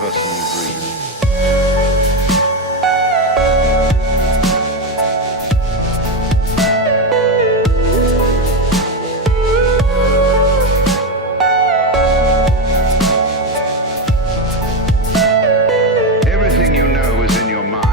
person you dream. Everything you know is in your mind.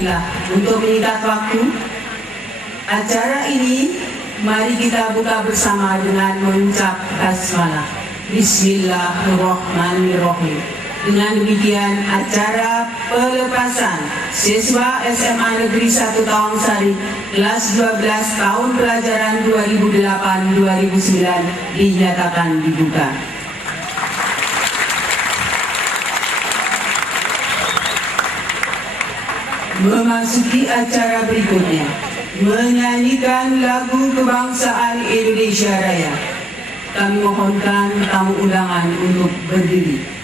Baiklah, untuk meningkat waktu acara ini, mari kita buka bersama dengan mengucap basmalah. Bismillahirrahmanirrahim. Dengan demikian, acara pelepasan siswa SMA Negeri 1 Tawangsari kelas 12 tahun pelajaran 2008-2009 dinyatakan dibuka. Memasuki acara berikutnya, menyanyikan lagu kebangsaan Indonesia Raya. Kami mohonkan tamu undangan untuk berdiri.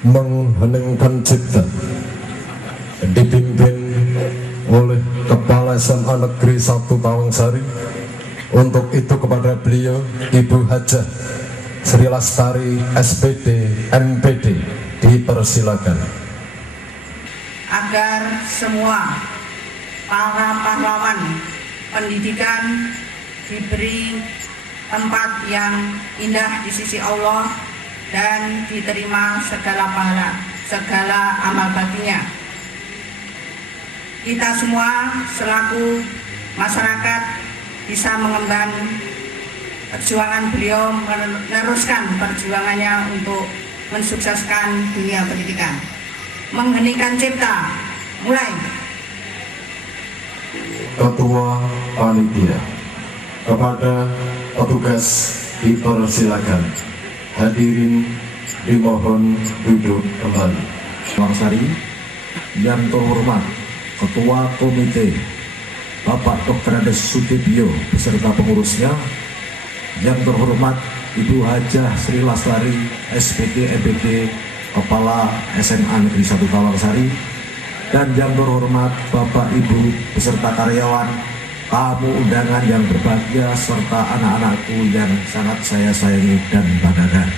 Mengheningkan cipta dipimpin oleh Kepala SMA Negeri 1 Tawangsari. Untuk itu kepada beliau Ibu Hajah Sri Lastari SPD MPD dipersilakan. Agar semua para pahlawan pendidikan diberi tempat yang indah di sisi Allah dan diterima segala pahala, segala amal baktinya. Kita semua selaku masyarakat bisa mengemban perjuangan beliau, meneruskan perjuangannya untuk mensukseskan dunia pendidikan. Mengheningkan cipta, mulai. Ketua Panitia, kepada petugas dipersilakan. Hadirin dimohon duduk kembali. Tawangsari yang terhormat Ketua Komite Bapak Dr. Andes Sutibio beserta pengurusnya, yang terhormat Ibu Hajah Sri Lastari SPD MPD Kepala SMA Negeri 1 Tawangsari, dan yang terhormat Bapak Ibu beserta karyawan, tamu undangan yang berbahagia, serta anak-anakku yang sangat saya sayangi dan banggakan.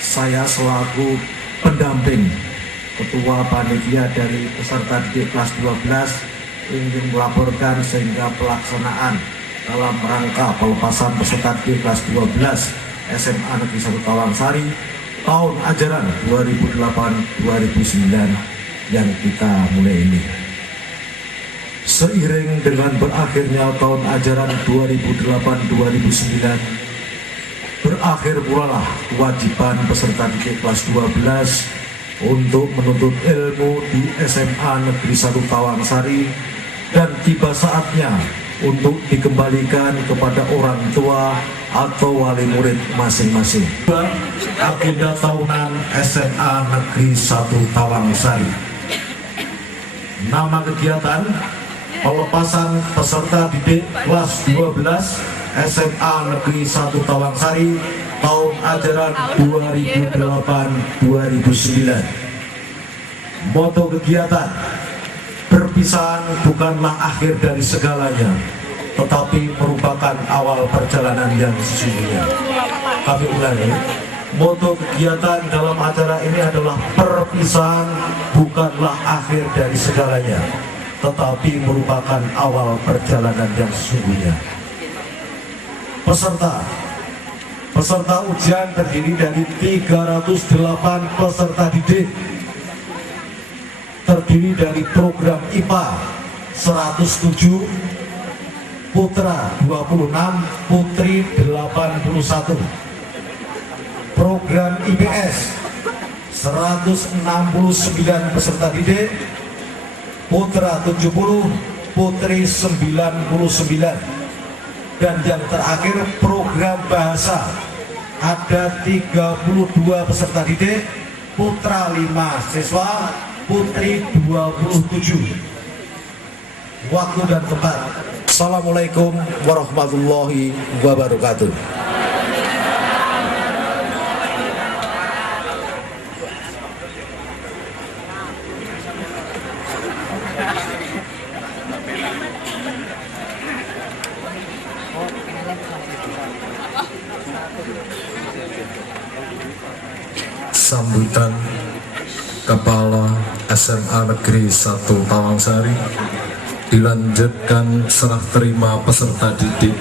Saya selaku pendamping Ketua Panitia dari peserta didik kelas 12 ingin melaporkan sehingga pelaksanaan dalam rangka pelepasan peserta didik kelas 12 SMA Negeri 1 Tawangsari tahun ajaran 2008-2009 yang kita mulai ini. Seiring dengan berakhirnya tahun ajaran 2008-2009, berakhir pula lah kewajiban peserta didik kelas 12 untuk menuntut ilmu di SMA Negeri 1 Tawangsari, dan tiba saatnya untuk dikembalikan kepada orang tua atau wali murid masing-masing. Agenda tahunan SMA Negeri 1 Tawangsari. Nama kegiatan: pelepasan peserta didik kelas 12 SMA Negeri 1 Tawangsari tahun ajaran 2008-2009. Moto kegiatan: perpisahan bukanlah akhir dari segalanya, tetapi merupakan awal perjalanan yang sesungguhnya. Kami ulangi, moto kegiatan dalam acara ini adalah perpisahan bukanlah akhir dari segalanya, tetapi merupakan awal perjalanan yang sesungguhnya. Peserta ujian terdiri dari 308 peserta didik, terdiri dari program IPA 107, Putra 26, Putri 81. Program IPS 169 peserta didik, Putra 70, Putri 99. Dan yang terakhir program bahasa, ada 32 peserta didik, Putra 5 siswa, Putri 27. Waktu dan tempat: Assalamualaikum warahmatullahi wabarakatuh. Sambutan Kepala SMA Negeri 1 Tawangsari dilanjutkan serah terima peserta didik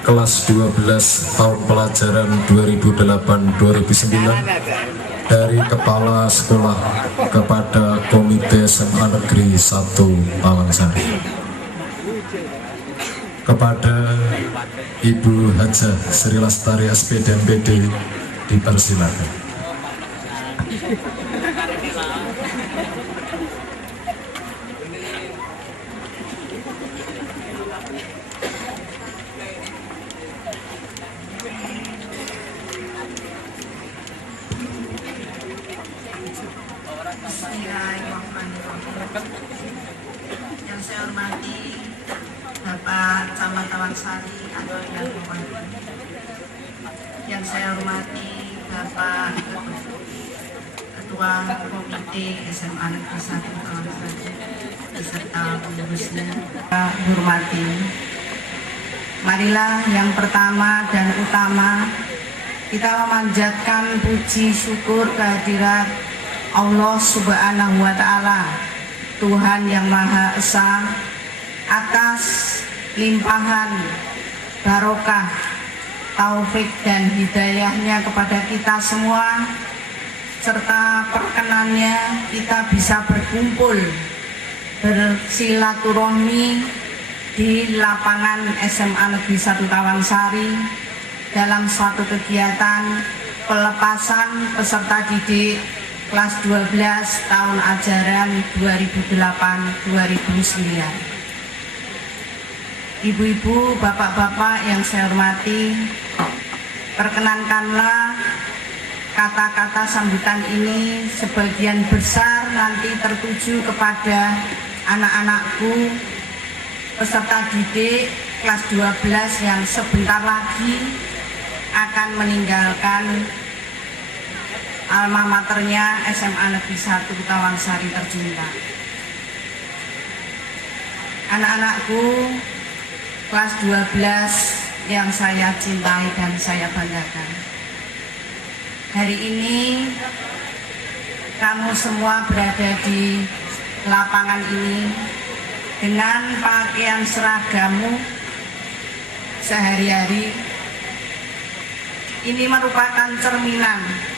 kelas 12 tahun pelajaran 2008-2009 dari Kepala Sekolah kepada Komite SMA Negeri 1 Tawangsari. Kepada Ibu Hajah Sri Lastari SPD MPD dipersilakan. Yang saya hormati Bapak Camat Tawangsari atau yang hormati, yang saya hormati Bapak Ketua Komite SMA Negeri 1 Tawangsari beserta pengurusnya. Hormati, marilah yang pertama dan utama kita memanjatkan puji syukur kehadirat Allah Subhanahu wa Ta'ala, Tuhan yang Maha Esa, atas limpahan barokah, taufik dan hidayahnya kepada kita semua, serta perkenannya kita bisa berkumpul bersilaturahmi di lapangan SMA Negeri 1 Tawangsari dalam suatu kegiatan pelepasan peserta didik kelas 12 tahun ajaran 2008-2009. Ibu-ibu, bapak-bapak yang saya hormati, perkenankanlah kata-kata sambutan ini sebagian besar nanti tertuju kepada anak-anakku peserta didik kelas 12 yang sebentar lagi akan meninggalkan alma maternya SMA Negeri 1 Tawangsari tercinta. Anak-anakku kelas 12 yang saya cintai dan saya banggakan, hari ini kamu semua berada di lapangan ini dengan pakaian seragammu sehari-hari. Ini merupakan cerminan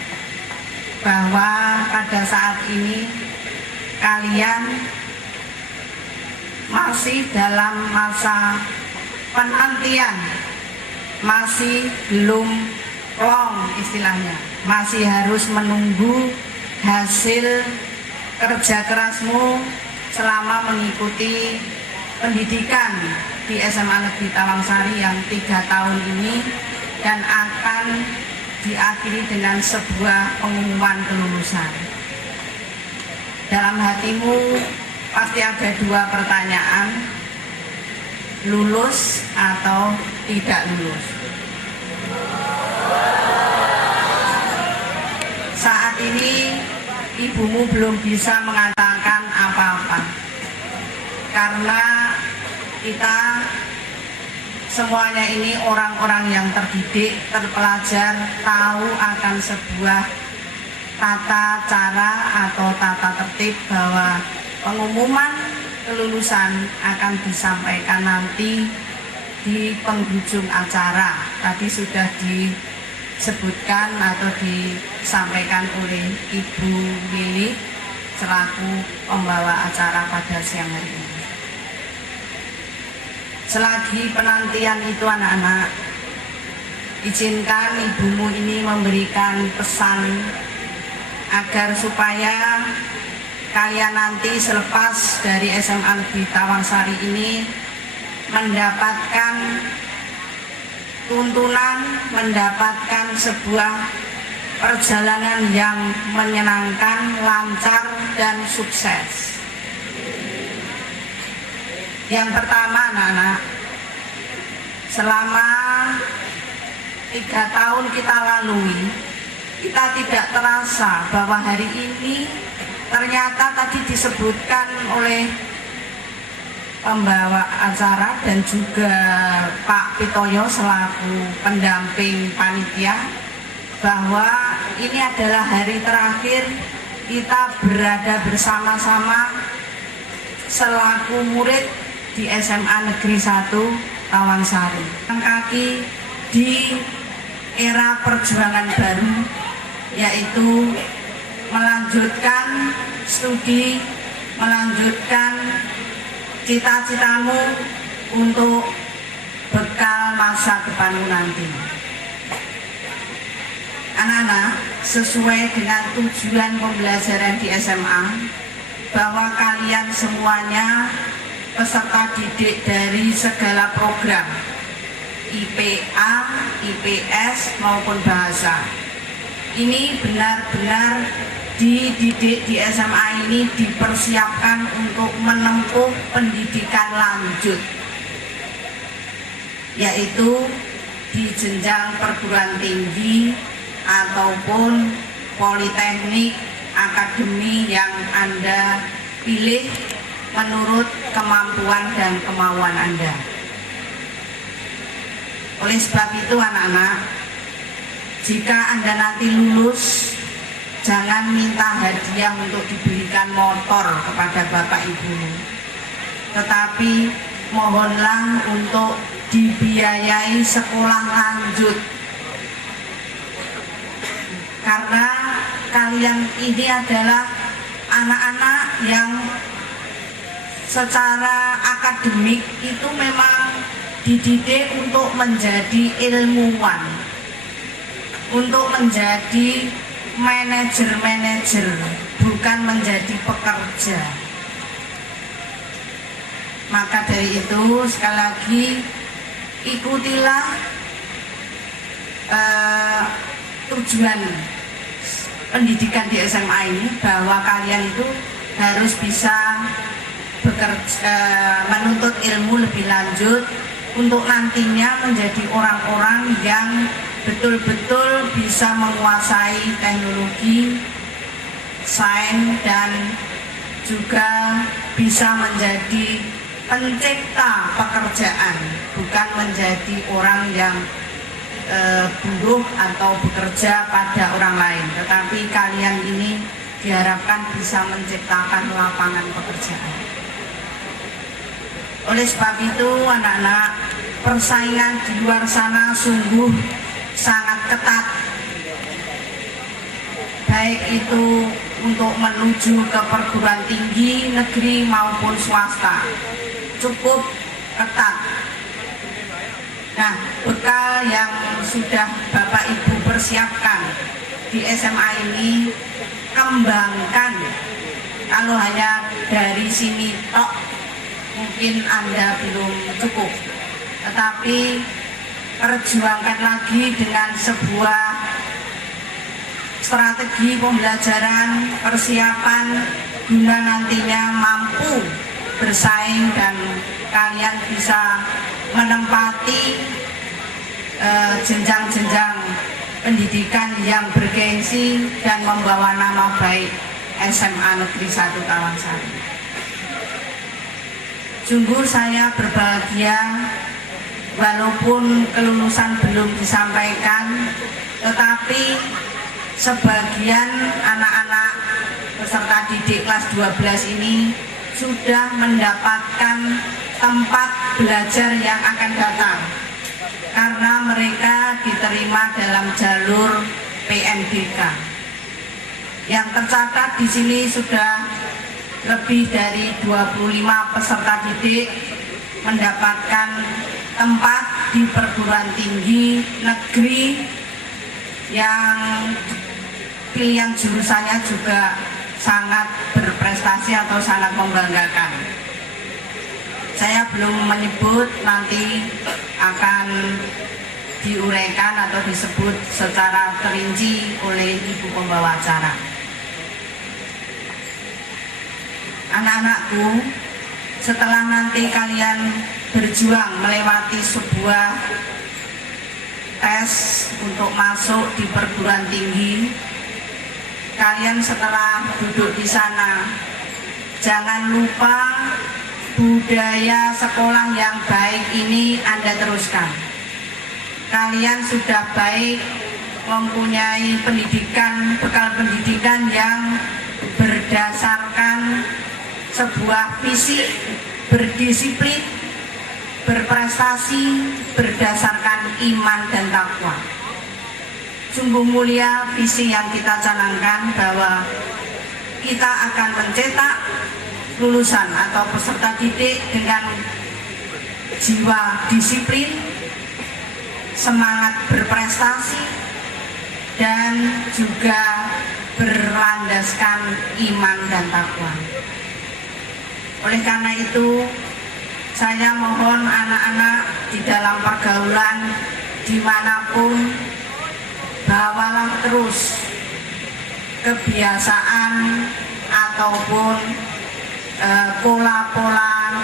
bahwa pada saat ini kalian masih dalam masa penantian, masih belum plong istilahnya, masih harus menunggu hasil kerja kerasmu selama mengikuti pendidikan di SMA Negeri Tawangsari yang 3 tahun ini, dan akan diakhiri dengan sebuah pengumuman kelulusan. Dalam hatimu pasti ada 2 pertanyaan, lulus atau tidak lulus. Saat ini ibumu belum bisa mengatakan apa-apa, karena kita semuanya ini orang-orang yang terdidik, terpelajar, tahu akan sebuah tata cara atau tata tertib bahwa pengumuman kelulusan akan disampaikan nanti di penghujung acara. Tadi sudah disebutkan atau disampaikan oleh Ibu Lili selaku pembawa acara pada siang hari ini. Selagi penantian itu anak-anak, izinkan ibumu ini memberikan pesan agar supaya kalian nanti selepas dari SMA Negeri Tawangsari ini mendapatkan tuntunan, mendapatkan sebuah perjalanan yang menyenangkan, lancar, dan sukses. Yang pertama anak-anak, selama 3 tahun kita lalui, kita tidak terasa bahwa hari ini ternyata tadi disebutkan oleh pembawa acara dan juga Pak Pitoyo selaku pendamping panitia, bahwa ini adalah hari terakhir kita berada bersama-sama selaku murid di SMA Negeri 1 Tawangsari. Kaki di era perjuangan baru, yaitu melanjutkan studi, melanjutkan cita-citamu untuk bekal masa depanmu nanti. Anak-anak, sesuai dengan tujuan pembelajaran di SMA, bahwa kalian semuanya peserta didik dari segala program IPA, IPS maupun bahasa. Ini benar-benar dididik di SMA ini dipersiapkan untuk menempuh pendidikan lanjut, yaitu di jenjang perguruan tinggi ataupun politeknik, akademi yang Anda pilih menurut kemampuan dan kemauan Anda. Oleh sebab itu anak-anak, jika Anda nanti lulus, jangan minta hadiah untuk dibelikan motor kepada Bapak Ibu, tetapi mohonlah untuk dibiayai sekolah lanjut. Karena kalian ini adalah anak-anak yang secara akademik itu memang dididik untuk menjadi ilmuwan, untuk menjadi manajer-manajer, bukan menjadi pekerja. Maka dari itu sekali lagi ikutilah tujuan pendidikan di SMA ini, bahwa kalian itu harus bisa menuntut ilmu lebih lanjut untuk nantinya menjadi orang-orang yang betul-betul bisa menguasai teknologi, sains, dan juga bisa menjadi pencipta pekerjaan, bukan menjadi orang yang buruh atau bekerja pada orang lain, tetapi kalian ini diharapkan bisa menciptakan lapangan pekerjaan. Oleh sebab itu anak-anak, persaingan di luar sana sungguh sangat ketat, baik itu untuk menuju ke perguruan tinggi negeri maupun swasta, cukup ketat. Nah, bekal yang sudah Bapak Ibu persiapkan di SMA ini kembangkan. Kalau hanya dari sini tok mungkin Anda belum cukup, tetapi perjuangkan lagi dengan sebuah strategi pembelajaran, persiapan guna nantinya mampu bersaing dan kalian bisa menempati jenjang-jenjang pendidikan yang bergengsi dan membawa nama baik SMA Negeri 1 Tawangsari. Sungguh saya berbahagia walaupun kelulusan belum disampaikan, tetapi sebagian anak-anak peserta didik kelas 12 ini sudah mendapatkan tempat belajar yang akan datang karena mereka diterima dalam jalur PMDK. Yang tercatat di sini sudah lebih dari 25 peserta didik mendapatkan tempat di perguruan tinggi negeri yang pilihan jurusannya juga sangat berprestasi atau sangat membanggakan. Saya belum menyebut, nanti akan diuraikan atau disebut secara terinci oleh Ibu Pembawa acara. Anak-anakku, setelah nanti kalian berjuang melewati sebuah tes untuk masuk di perguruan tinggi, kalian setelah duduk di sana jangan lupa budaya sekolah yang baik ini Anda teruskan. Kalian sudah baik mempunyai pendidikan, bekal pendidikan yang berdasarkan sebuah visi, berdisiplin, berprestasi, berdasarkan iman dan takwa. Sungguh mulia visi yang kita canangkan bahwa kita akan mencetak lulusan atau peserta didik dengan jiwa disiplin, semangat berprestasi, dan juga berlandaskan iman dan takwa. Oleh karena itu, saya mohon anak-anak di dalam pergaulan dimanapun, bawalah terus kebiasaan ataupun pola-pola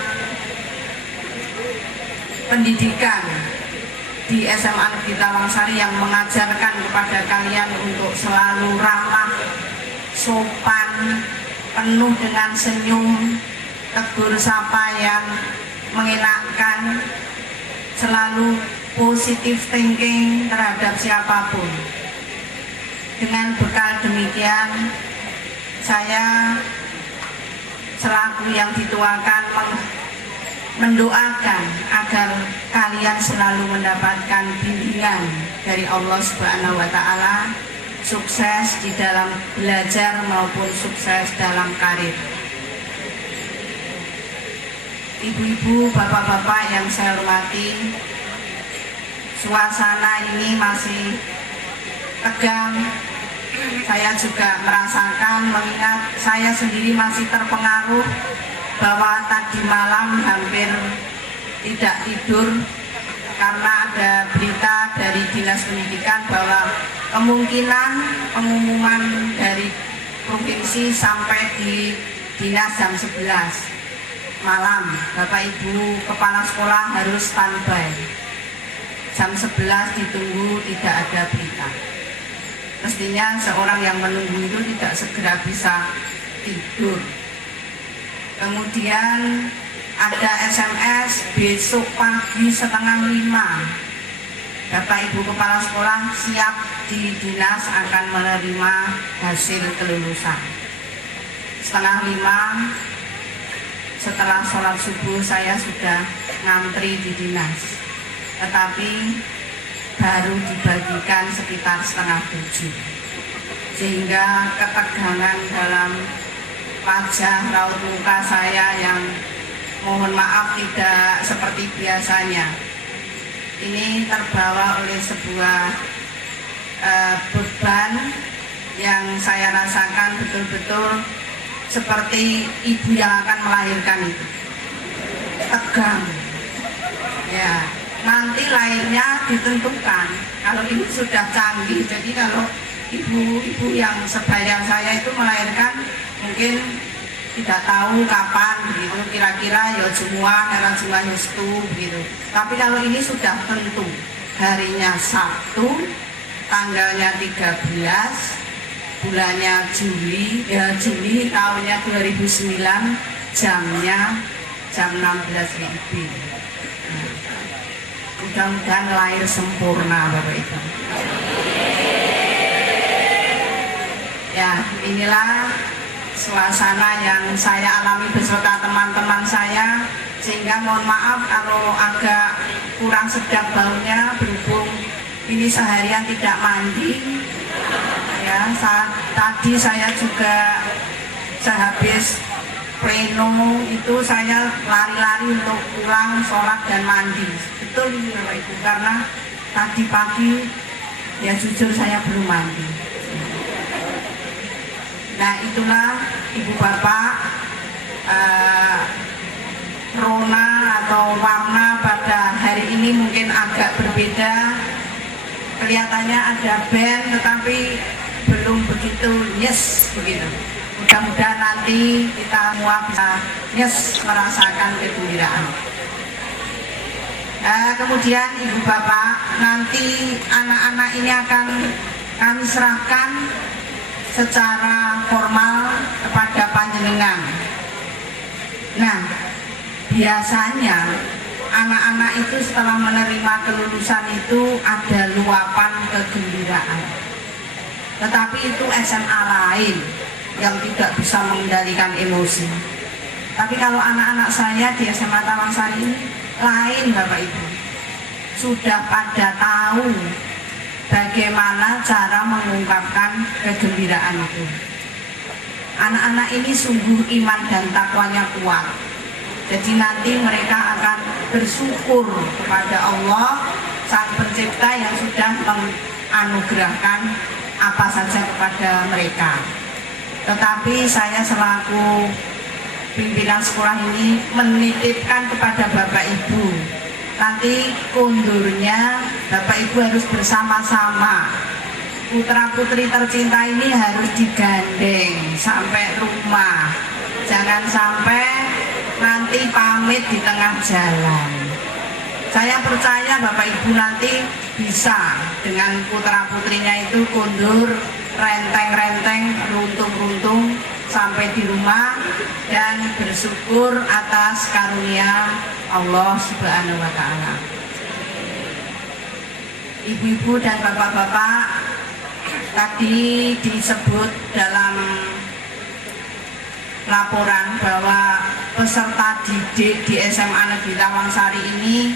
pendidikan di SMA Negeri Tawangsari yang mengajarkan kepada kalian untuk selalu ramah, sopan, penuh dengan senyum, tegur sapa yang mengenakan, selalu positive thinking terhadap siapapun. Dengan bekal demikian, saya selaku yang dituakan mendoakan agar kalian selalu mendapatkan bimbingan dari Allah Subhanahu wa Ta'ala, sukses di dalam belajar maupun sukses dalam karir. Ibu-ibu, bapak-bapak yang saya hormati, suasana ini masih tegang. Saya juga merasakan, mengingat saya sendiri masih terpengaruh bahwa tadi malam hampir tidak tidur karena ada berita dari Dinas Pendidikan bahwa kemungkinan pengumuman dari provinsi sampai di dinas jam 11 malam. Bapak Ibu kepala sekolah harus standby. Jam 11 ditunggu tidak ada berita. Mestinya seorang yang menunggu itu tidak segera bisa tidur. Kemudian ada SMS besok pagi 4:30. Bapak Ibu kepala sekolah siap di dinas akan menerima hasil kelulusan. 4:30 setelah sholat subuh saya sudah ngantri di dinas. Tetapi baru dibagikan sekitar 6:30, sehingga ketegangan dalam wajah raut muka saya yang mohon maaf tidak seperti biasanya ini terbawa oleh sebuah beban saya rasakan betul-betul seperti ibu yang akan melahirkan itu. Tegang. Ya, nanti lahirnya ditentukan. Kalau ini sudah canggih, jadi kalau ibu-ibu yang sebaya saya itu melahirkan mungkin tidak tahu kapan gitu, kira-kira ya Jumat, era Jumat Yestu gitu. Tapi kalau ini sudah tentu, harinya Sabtu, tanggalnya 13, bulannya Juli, ya Juli tahunnya 2009, jamnya jam 16 WIB. Mudah-mudahan lahir sempurna Bapak Ibu. Ya, inilah suasana yang saya alami beserta teman-teman saya, sehingga mohon maaf kalau agak kurang sedap baunya berhubung ini seharian tidak mandi. Ya, tadi saya juga sehabis pleno itu saya lari-lari untuk pulang sholat dan mandi. Betul ini Bapak Ibu, karena tadi pagi ya jujur saya belum mandi. Nah itulah Ibu Bapak, rona atau warna pada hari ini mungkin agak berbeda. Kelihatannya ada band tetapi belum begitu yes begitu. Mudah-mudahan nanti kita semua bisa yes merasakan kegembiraan. Kemudian Ibu Bapak, nanti anak-anak ini akan kami serahkan secara formal kepada panjenengan. Nah, biasanya anak-anak itu setelah menerima kelulusan itu ada luapan kegembiraan. Tetapi itu SMA lain yang tidak bisa mengendalikan emosi. Tapi kalau anak-anak saya di SMA Tawangsari ini lain Bapak Ibu. Sudah pada tahu bagaimana cara mengungkapkan kegembiraan itu. Anak-anak ini sungguh iman dan takwanya kuat. Jadi nanti mereka akan bersyukur kepada Allah Sang Pencipta yang sudah menganugerahkan apa saja kepada mereka. Tetapi saya selaku pimpinan sekolah ini menitipkan kepada Bapak Ibu, nanti kondurnya Bapak Ibu harus bersama-sama. Putra putri tercinta ini harus digandeng sampai rumah. Jangan sampai nanti pamit di tengah jalan. Saya percaya Bapak Ibu nanti bisa dengan putra putrinya itu kondur, renteng-renteng, runtung-runtung sampai di rumah dan bersyukur atas karunia Allah Subhanahu wa Ta'ala. Ibu-ibu dan bapak-bapak, tadi disebut dalam laporan bahwa peserta didik di SMA Negeri Tawangsari ini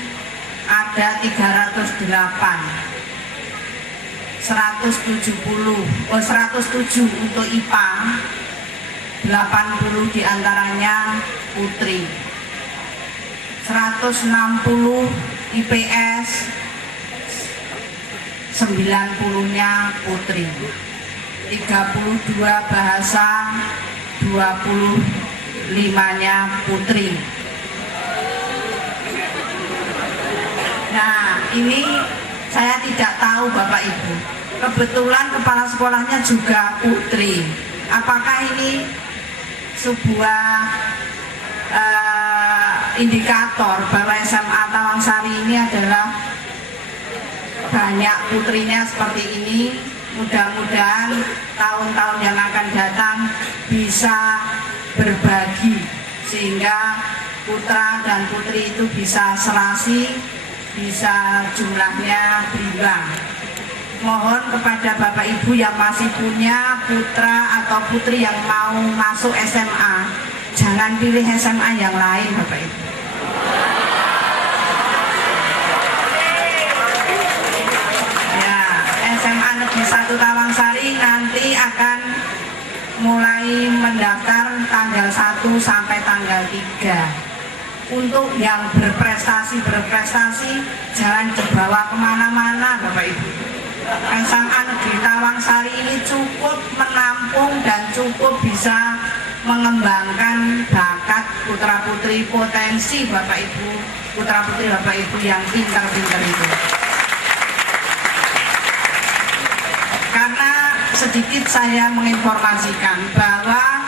ada 308, 107 untuk IPA, 80 diantaranya putri, 160 IPS, 90-nya putri, 32 bahasa, 25-nya putri. Nah, ini saya tidak tahu Bapak Ibu. Kebetulan kepala sekolahnya juga putri. Apakah ini sebuah indikator bahwa SMA Tawangsari ini adalah banyak putrinya seperti ini? Mudah-mudahan tahun-tahun yang akan datang bisa berbagi sehingga putra dan putri itu bisa serasi, bisa jumlahnya berimbang. Mohon kepada Bapak Ibu yang masih punya putra atau putri yang mau masuk SMA, jangan pilih SMA yang lain Bapak Ibu. Ya, SMA Negeri 1 Tawangsari nanti akan mulai mendaftar tanggal 1 sampai tanggal 3. Untuk yang berprestasi jangan dibawa kemana-mana Bapak Ibu. SMA Negeri Tawangsari ini cukup menampung dan cukup bisa mengembangkan bakat putra-putri potensi Bapak Ibu, putra-putri Bapak Ibu yang pintar-pintar itu. Karena sedikit saya menginformasikan bahwa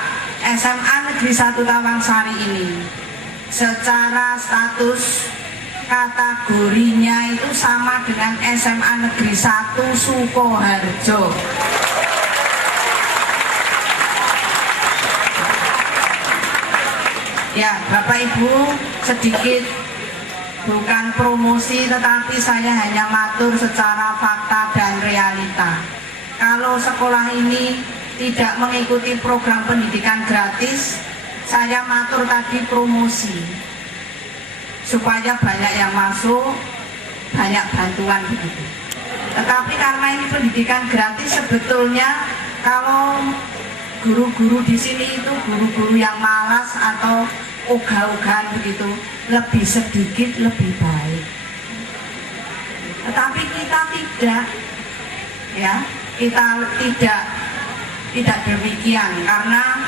SMA Negeri 1 Tawangsari ini secara status kategorinya itu sama dengan SMA Negeri 1 Sukoharjo. Ya, Bapak Ibu, sedikit bukan promosi tetapi saya hanya matur secara fakta dan realita. Kalau sekolah ini tidak mengikuti program pendidikan gratis, saya matur tadi promosi supaya banyak yang masuk, banyak bantuan begitu. Tetapi karena ini pendidikan gratis, sebetulnya kalau guru-guru di sini itu guru-guru yang malas atau ogah-ogahan begitu, lebih sedikit lebih baik. Tetapi kita tidak, ya, kita tidak demikian, karena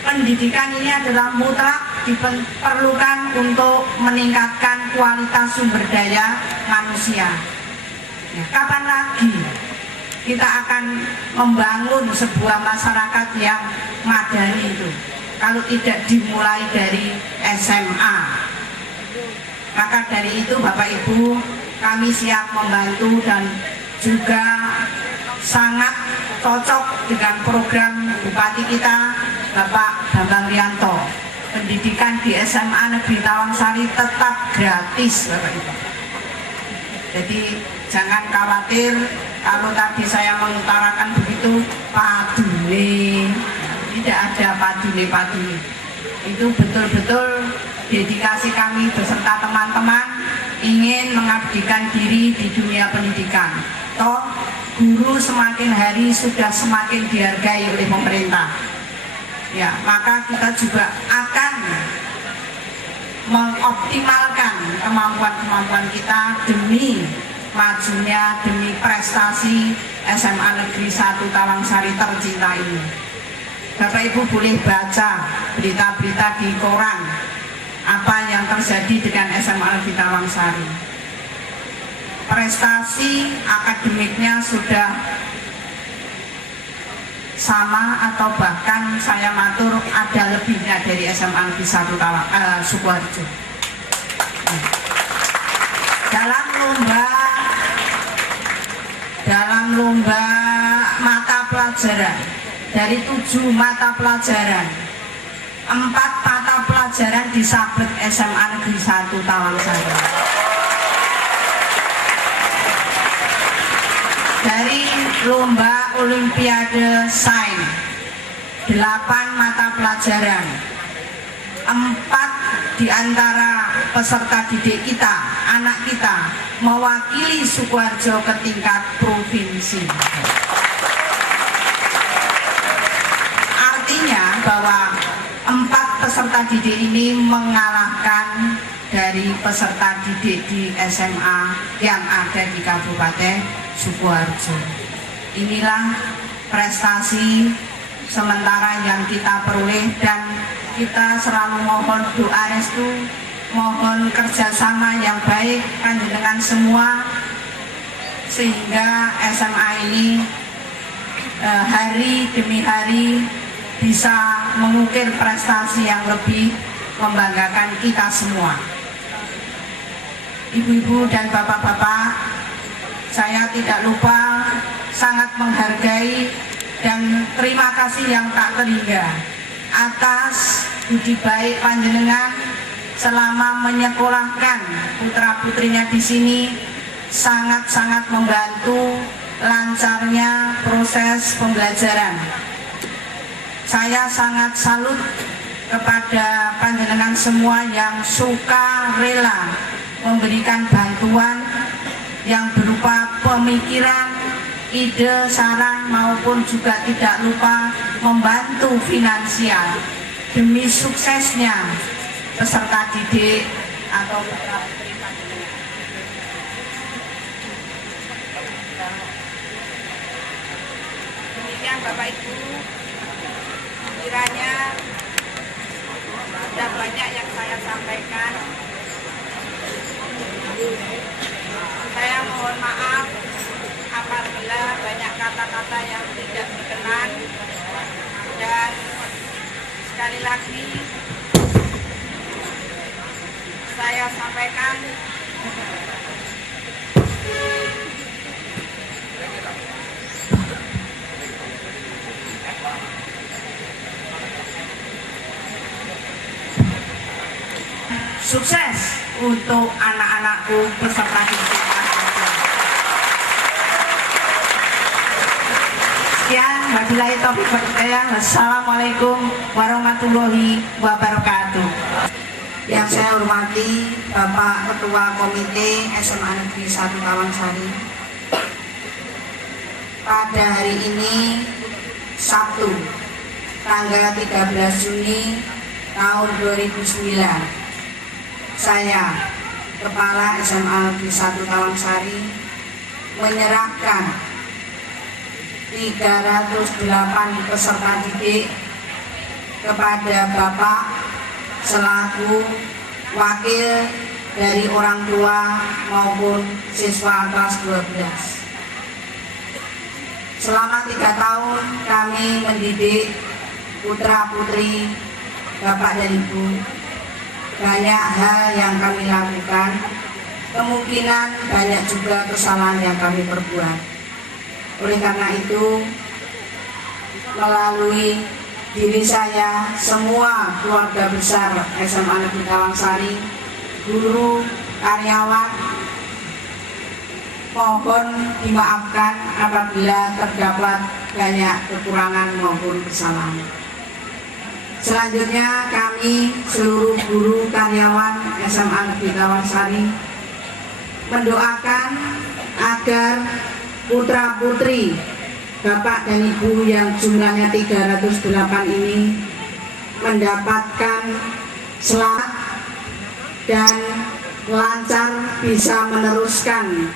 pendidikan ini adalah mutlak diperlukan untuk meningkatkan kualitas sumber daya manusia. Ya, kapan lagi kita akan membangun sebuah masyarakat yang madani itu kalau tidak dimulai dari SMA? Maka dari itu Bapak Ibu, kami siap membantu dan juga sangat cocok dengan program Bupati kita Bapak Bambang Rianto. Pendidikan di SMA Negeri Tawangsari tetap gratis Bapak Ibu. Jadi jangan khawatir kalau tadi saya mengutarakan begitu padune, tidak ada padune. Itu betul-betul dedikasi kami beserta teman-teman ingin mengabdikan diri di dunia pendidikan. Toh guru semakin hari sudah semakin dihargai oleh pemerintah. Ya, maka kita juga akan mengoptimalkan kemampuan-kemampuan kita demi majunya, demi prestasi SMA Negeri 1 Tawangsari tercinta ini. Bapak Ibu boleh baca berita-berita di koran apa yang terjadi dengan SMA Negeri Tawangsari. Prestasi akademiknya sudah sama atau bahkan saya matur ada lebihnya dari SMA Negeri 1 Sukoharjo. Dalam lomba mata pelajaran, dari 7 mata pelajaran, 4 mata pelajaran disabet SMA Negeri 1 Tawangsari. Dari lomba Olimpiade Sains, 8 mata pelajaran, 4 di antara peserta didik kita, anak kita, mewakili Sukoharjo ke tingkat provinsi. Artinya bahwa 4 peserta didik ini mengalahkan dari peserta didik di SMA yang ada di Kabupaten Sukoharjo. Inilah prestasi sementara yang kita peroleh, dan kita selalu mohon doa restu, mohon kerjasama yang baik panjenengan semua, sehingga SMA ini hari demi hari bisa mengukir prestasi yang lebih membanggakan kita semua. Ibu-ibu dan bapak-bapak, saya tidak lupa sangat menghargai dan terima kasih yang tak terhingga atas budi baik panjenengan selama menyekolahkan putra-putrinya di sini, sangat-sangat membantu lancarnya proses pembelajaran. Saya sangat salut kepada panjenengan semua yang suka rela memberikan bantuan yang berupa pemikiran, ide, saran, maupun juga tidak lupa membantu finansial demi suksesnya peserta didik atau putra-putri panjenengan. demikian Bapak Ibu, kiranya sudah banyak yang saya sampaikan. Saya mohon maaf apabila banyak kata-kata yang tidak berkenan, dan sekali lagi saya sampaikan sukses untuk anak-anakku peserta didik. Sekian, wabillahi taufiq wal hidayah. Wassalamualaikum warahmatullahi wabarakatuh. Yang saya hormati Bapak Ketua Komite SMA Negeri 1 Tawangsari. Pada hari ini Sabtu tanggal 13 Juni tahun 2009, saya Kepala SMA Negeri 1 Tawangsari menyerahkan 308 peserta didik kepada Bapak selaku wakil dari orang tua maupun siswa kelas 12. Selama 3 tahun kami mendidik putra-putri Bapak dan Ibu. Banyak hal yang kami lakukan, kemungkinan banyak juga kesalahan yang kami perbuat. Oleh karena itu, melalui diri saya, semua keluarga besar SMA Negeri Tawangsari, guru, karyawan, mohon dimaafkan apabila terdapat banyak kekurangan maupun kesalahan. Selanjutnya kami seluruh guru karyawan SMA Negeri Tawangsari mendoakan agar putra-putri Bapak dan Ibu yang jumlahnya 308 ini mendapatkan selamat dan lancar bisa meneruskan